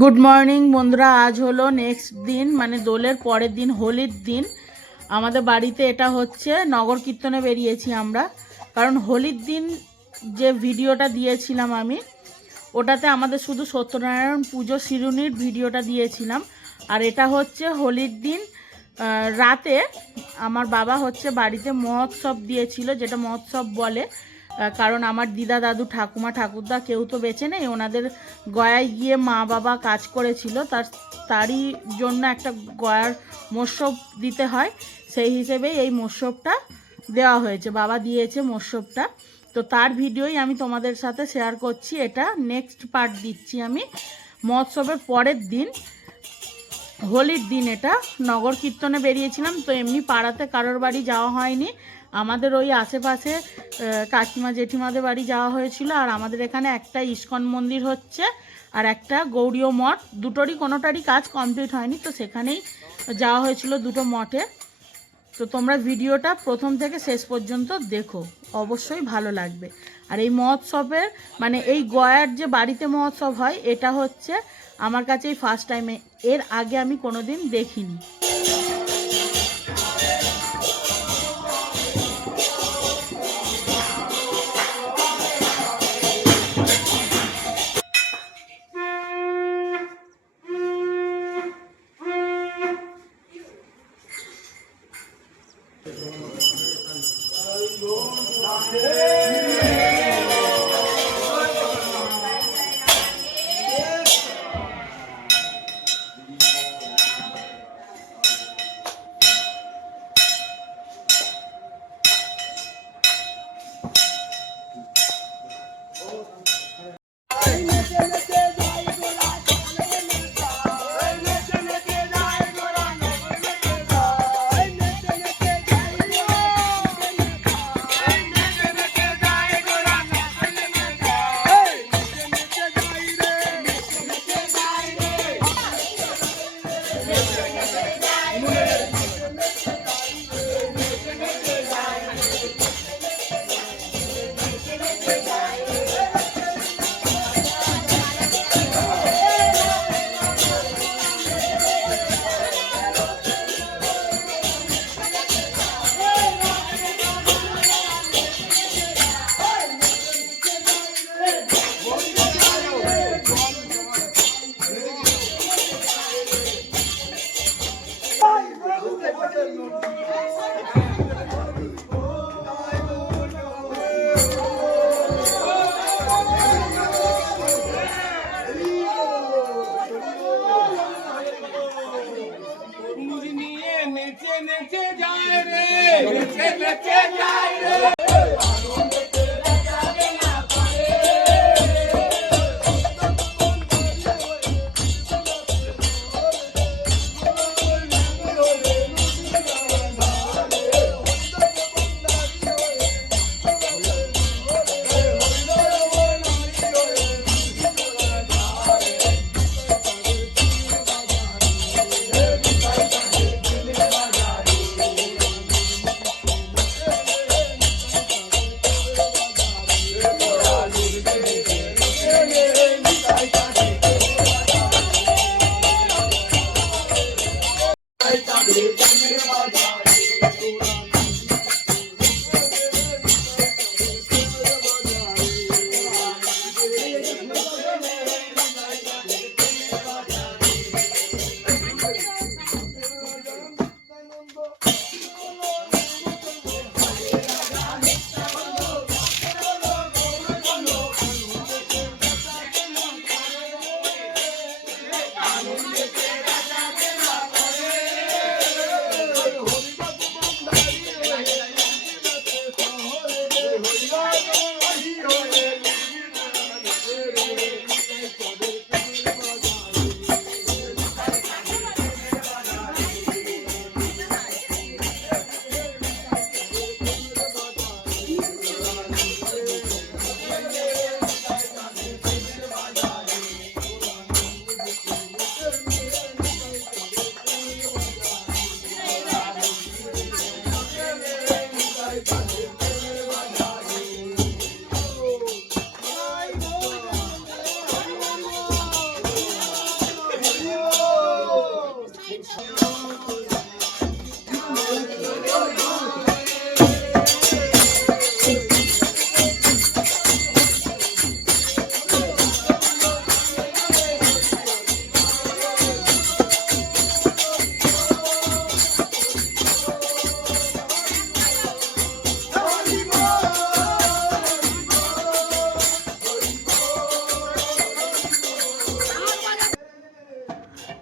Good morning বন্ধুরা। আজ হলো নেক্সট দিন, মানে দোলের পরের দিন, হোলির দিন। আমাদের বাড়িতে এটা হচ্ছে নগর কীর্তনে বেরিয়েছি আমরা, কারণ হোলির দিন যে ভিডিওটা দিয়েছিলাম আমি, ওটাতে আমাদের শুধু সত্যনারায়ণ পুজো শিরুনির ভিডিওটা দিয়েছিলাম। আর এটা হচ্ছে হোলির দিন রাতে আমার বাবা হচ্ছে বাড়িতে মহোৎসব দিয়েছিল, যেটা মহোৎসব বলে। কারণ আমার দিদা দাদু ঠাকুমা ঠাকুরদা কেউ তো বেঁচে নেই, ওনাদের গয়ায় গিয়ে মা বাবা কাজ করেছিল, তারই জন্য একটা গয়ার মৎসব দিতে হয়, সেই হিসেবে এই মৎসবটা দেওয়া হয়েছে, বাবা দিয়েছে মৎসবটা। তো তার ভিডিওই আমি তোমাদের সাথে শেয়ার করছি। এটা নেক্সট পার্ট দিচ্ছি আমি। মহোৎসবের পরের দিন, হোলির দিন, এটা নগর কীর্তনে বেরিয়েছিলাম। তো এমনি পাড়াতে কারোর বাড়ি যাওয়া হয়নি, আমাদের ওই আশেপাশে কাকিমা জেঠিমাদের বাড়ি যাওয়া হয়েছিল। আর আমাদের এখানে একটা ইস্কন মন্দির হচ্ছে আর একটা গৌড়ীয় মঠ, দুটোরই কোনোটারই কাজ কমপ্লিট হয়নি, তো সেখানেই যাওয়া হয়েছিল দুটো মঠে। তো তোমরা ভিডিওটা প্রথম থেকে শেষ পর্যন্ত দেখো, অবশ্যই ভালো লাগবে। আর এই মহোৎসবের মানে এই গয়ার যে বাড়িতে মহোৎসব হয়, এটা হচ্ছে আমার কাছে এই ফার্স্ট টাইমে, এর আগে আমি কোনোদিন দেখিনি।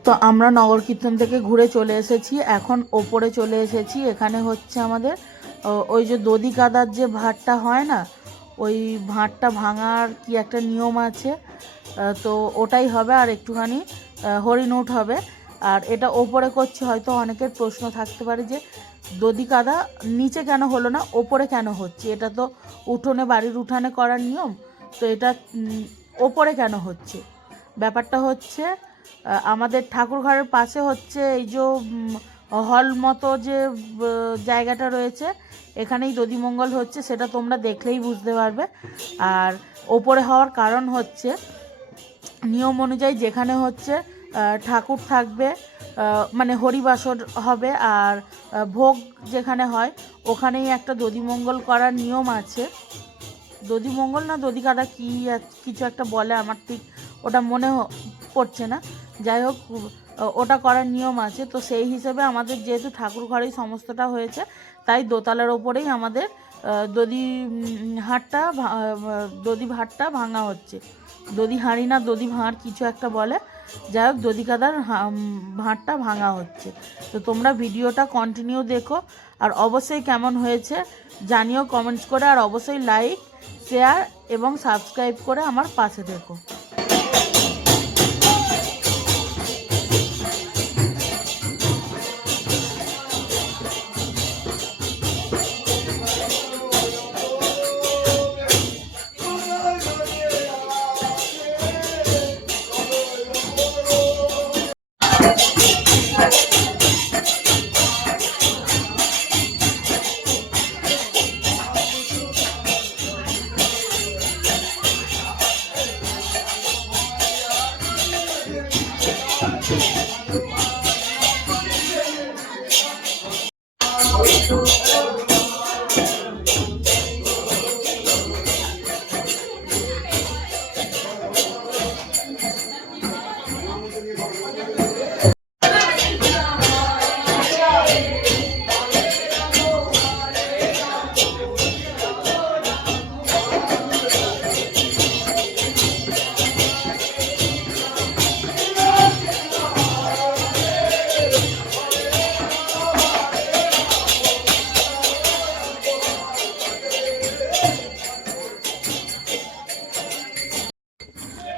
তো আমরা নগর কীর্তন থেকে ঘুরে চলে এসেছি, এখন ওপরে চলে এসেছি। এখানে হচ্ছে আমাদের ওই যে দধি কাদার যে ভাঁড়টা হয় না, ওই ভাঁড়টা ভাঙার কি একটা নিয়ম আছে, তো ওটাই হবে। আর একটুখানি হরিণুট হবে। আর এটা ওপরে করছি, হয়তো অনেকের প্রশ্ন থাকতে পারে যে দধি কাদা নিচে কেন হলো না, ওপরে কেন হচ্ছে? এটা তো উঠোনে, বাড়ির উঠানে করার নিয়ম, তো এটা ওপরে কেন হচ্ছে? ব্যাপারটা হচ্ছে আমাদের ঠাকুর ঘরের পাশে হচ্ছে এই যে হল মতো যে জায়গাটা রয়েছে, এখানেই দধিমঙ্গল হচ্ছে, সেটা তোমরা দেখলেই বুঝতে পারবে। আর ওপরে হওয়ার কারণ হচ্ছে নিয়ম অনুযায়ী যেখানে হচ্ছে ঠাকুর থাকবে, মানে হরিবাসর হবে, আর ভোগ যেখানে হয় ওখানেই একটা দধিমঙ্গল করার নিয়ম আছে। দধিমঙ্গল না দধি কাদা কি কিছু একটা বলে, আমার ঠিক ওটা মনে পড়ছে না। যাই হোক, ওটা করার নিয়ম আছে। তো সেই হিসেবে আমাদের যেহেতু ঠাকুর ঘরেই সমস্তটা হয়েছে, তাই দোতলার ওপরেই আমাদের দধি ভাঁড়টা ভাঙা হচ্ছে। দধি হাঁড়ি না দধি ভাঁড় কিছু একটা বলে, যাই হোক দধি কাদার ভাঁড়টা ভাঙা হচ্ছে। তো তোমরা ভিডিওটা কন্টিনিউ দেখো, আর অবশ্যই কেমন হয়েছে জানিও কমেন্টস করে, আর অবশ্যই লাইক, শেয়ার এবং সাবস্ক্রাইব করে আমার পাশে থেকো।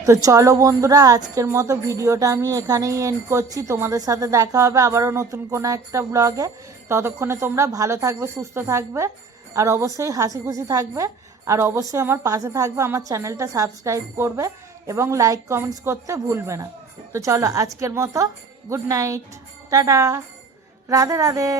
তো চলো বন্ধুরা, আজকের মতো ভিডিওটা আমি এখানেই এন্ড করছি। তোমাদের সাথে দেখা হবে আবারও নতুন কোনো একটা ব্লগে। ততক্ষণে তোমরা ভালো থাকবে, সুস্থ থাকবে, আর অবশ্যই হাসি খুশি থাকবে, আর অবশ্যই আমার পাশে থাকবে, আমার চ্যানেলটা সাবস্ক্রাইব করবে এবং লাইক কমেন্টস করতে ভুলবে না। তো চলো আজকের মতো good night, tata, Radhe Radhe.